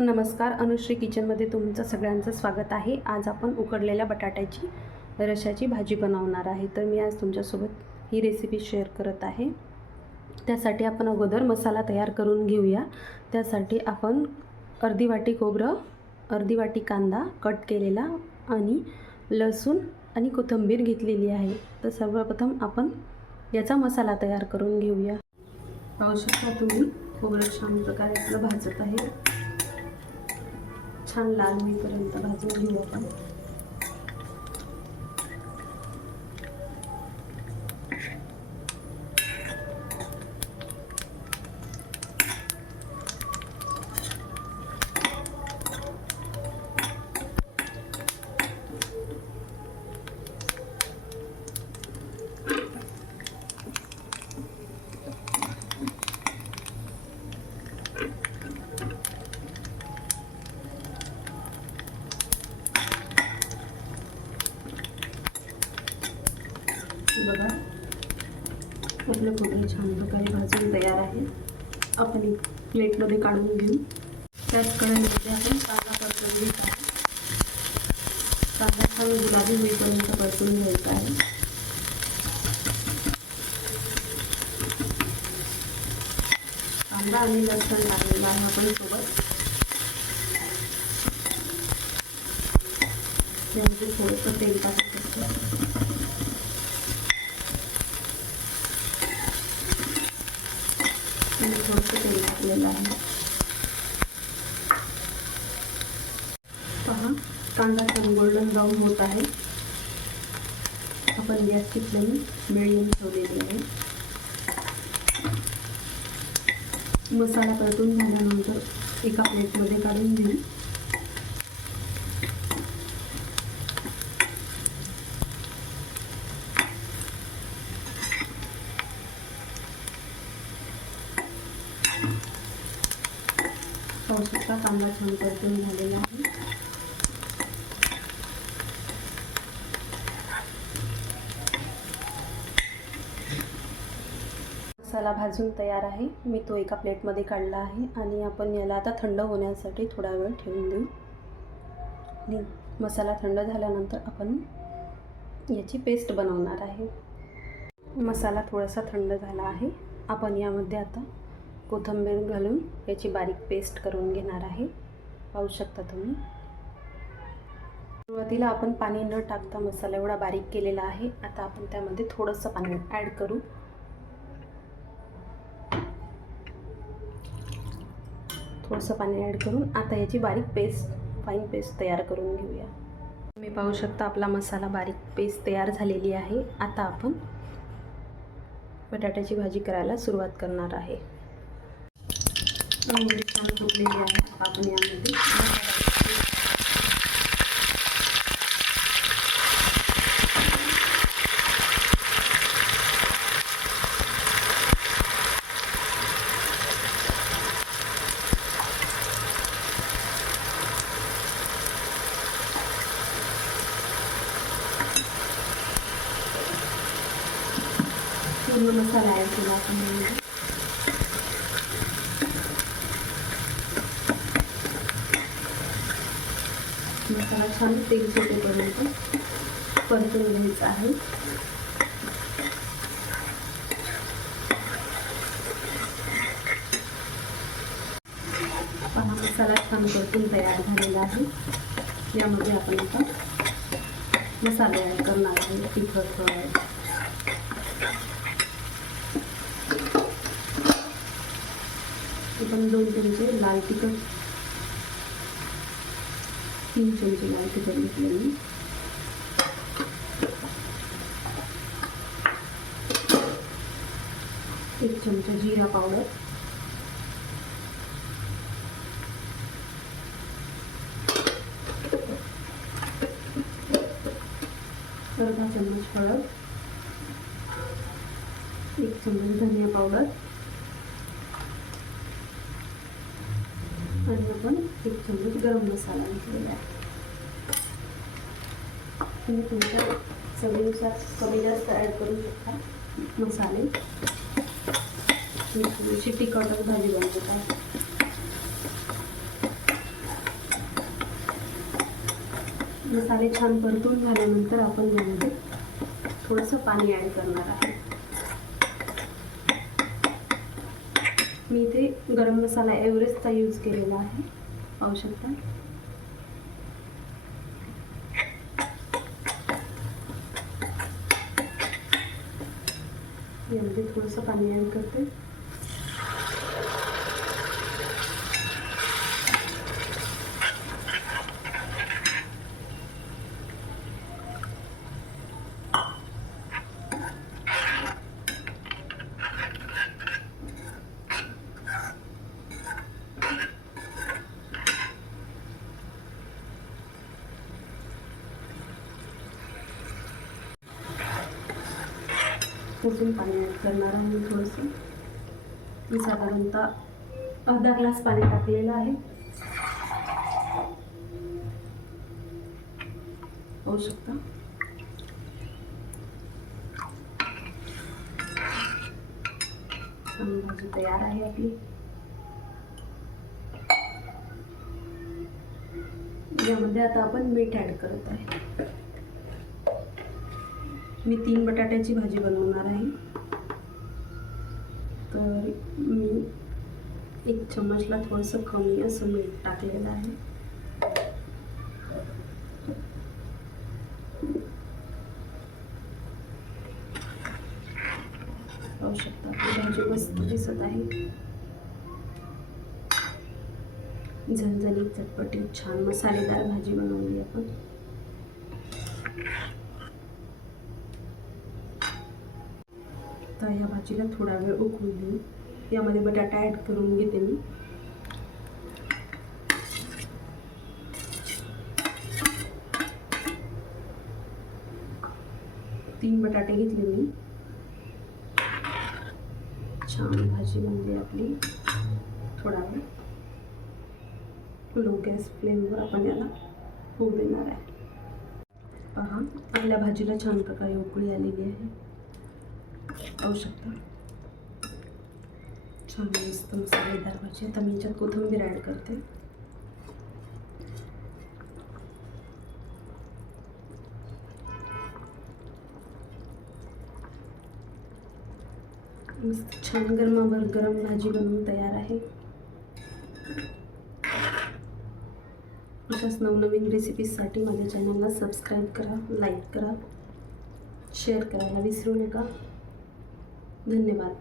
नमस्कार, अनुश्री किचनमध्ये तुमचं सगळ्यांचं स्वागत आहे। आज आपण उकडलेल्या बटाट्याची रशाची भाजी बनवणार आहे। तर मी आज तुमच्यासोबत ही रेसिपी शेअर करत आहे। त्यासाठी आपण अगोदर मसाला तयार करून घेऊया। त्यासाठी आपण अर्धी वाटी खोबरं, अर्धी वाटी कांदा कट केलेला आणि लसूण आणि कोथिंबीर घेतलेली आहे। तर सर्वप्रथम आपण याचा मसाला तयार करून घेऊया। पाहू शकता तुम्ही खोबरं छान प्रकारे आपलं भाजत आहे। छान लाल होईपर्यंत भाजून घेऊ आपण। बघा आपलं खोबरं छान प्रकारे भाजून तयार आहे। आपण एक प्लेटमध्ये काढून घेऊ। त्याच कढईमध्ये आपण कांदा परतून घेत आहोत। कांदा छान गुलाबी होईपर्यंत परतून घ्यायचा आहे। कांदा आणि लसूण टाकलेला आहे आपण सोबत। त्यामध्ये थोडंसं तेल टाकायचं। थोडंसं तेल टाकलेलं आहे। पहा कांदा छान गोल्डन ब्राऊन होत आहे। आपण गॅसची फ्लेम मिडियम ठेवलेली आहे। मसाला परतून झाल्यानंतर एका प्लेटमध्ये काढून घेऊ। पाहू शकता कांदा छान परतून झालेला आहे। मसाला भाजून तयार आहे। मी तो एका प्लेटमध्ये काढला आहे आणि आपण याला आता थंड होण्यासाठी थोडा वेळ ठेवून देऊ। आणि मसाला थंड झाल्यानंतर आपण याची पेस्ट बनवणार आहे। मसाला थोडासा थंड झाला आहे। आपण यामध्ये आता कोथिंबीर घालून याची बारीक पेस्ट करून घेणार आहे। पाहू शकता तुम्ही। सुरुवातीला आपण पाणी न टाकता मसाला एवढा बारीक केलेला आहे। आता आपण त्यामध्ये थोडंसं पाणी ॲड करू। थोडंसं पाणी ॲड करून आता याची बारीक पेस्ट, फाईन पेस्ट तयार करून घेऊया। तुम्ही पाहू शकता आपला मसाला बारीक पेस्ट तयार झालेली आहे। आता आपण बटाट्याची भाजी करायला सुरुवात करणार आहे। छान फुटलेली आहे। आपण यामध्ये पूर्ण मसाला ॲड केला। आपण मसाला छान तेल सुटेपर्यंत परतून घ्यायचा आहे। पहा मसाला छान परतून तयार झालेला आहे। यामध्ये आपण आता मसाले ॲड करणार आहे। तिखट हळद, आपण 2 चमचे लाल तिखट, 3 चमचे लाल तिखट घेतलेली, 1 चमचा जिरा पावडर, अर्धा चम्मच हळद, 1 चमच धनिया पावडर आणि आपण 1 चमच गरम मसाला घेतलेला आहे। तुम्ही तुमच्या चवीनुसार कमी जास्त ॲड करू शकता मसाले। मी थोडीशी तिखट भाजी बनवत आहे। मसाले छान परतून झाल्यानंतर आपण यामध्ये थोडंसं पाणी ॲड करणार आहे. मी इथे गरम मसाला एव्हरेस्टचा यूज केलेला आहे, पाहू शकता. यामध्ये थोडंसं पाणी ॲड करते. अजून पाणी ॲड करणार आहे थोडंसं. मी साधारणतः अर्धा ग्लास पाणी टाकलेलं आहे, पाहू शकता. भाजी तयार आहे आपली. यामध्ये आता आपण मीठ ॲड करत आहे. मी 3 बटाट्याची भाजी बनवणार आहे, तर मी 1 चम्मचला थोडंसं कमी असं मीठ टाकलेलं आहे. पाहू शकता आपली भाजी मस्त दिसत आहे. झणझणीत चटपटीत छान मसालेदार भाजी बनवली आपण. तर या भाजीला थोडा वेळ उकळू देऊ. यामध्ये बटाटा ॲड करून घेते मी. तीन बटाटे घेतले मी. छान भाजी बनली आपली. थोडा वेळ लो गॅस फ्लेमवर आपण याला होऊ देणार आहे. पहा, आपल्या भाजीला छान प्रकारे उकळी आलेली आहे, पाहू शकता. छान मस्त मसालेदार भाजी. आता मी याच्यात कोथिंबीर ॲड करते. मस्त छान गरमावर गरम भाजी बनवून तयार आहे. अशाच नवनवीन रेसिपीजसाठी माझ्या चॅनलला सबस्क्राईब करा, लाईक करा, शेअर करायला विसरू नका. धन्यवाद.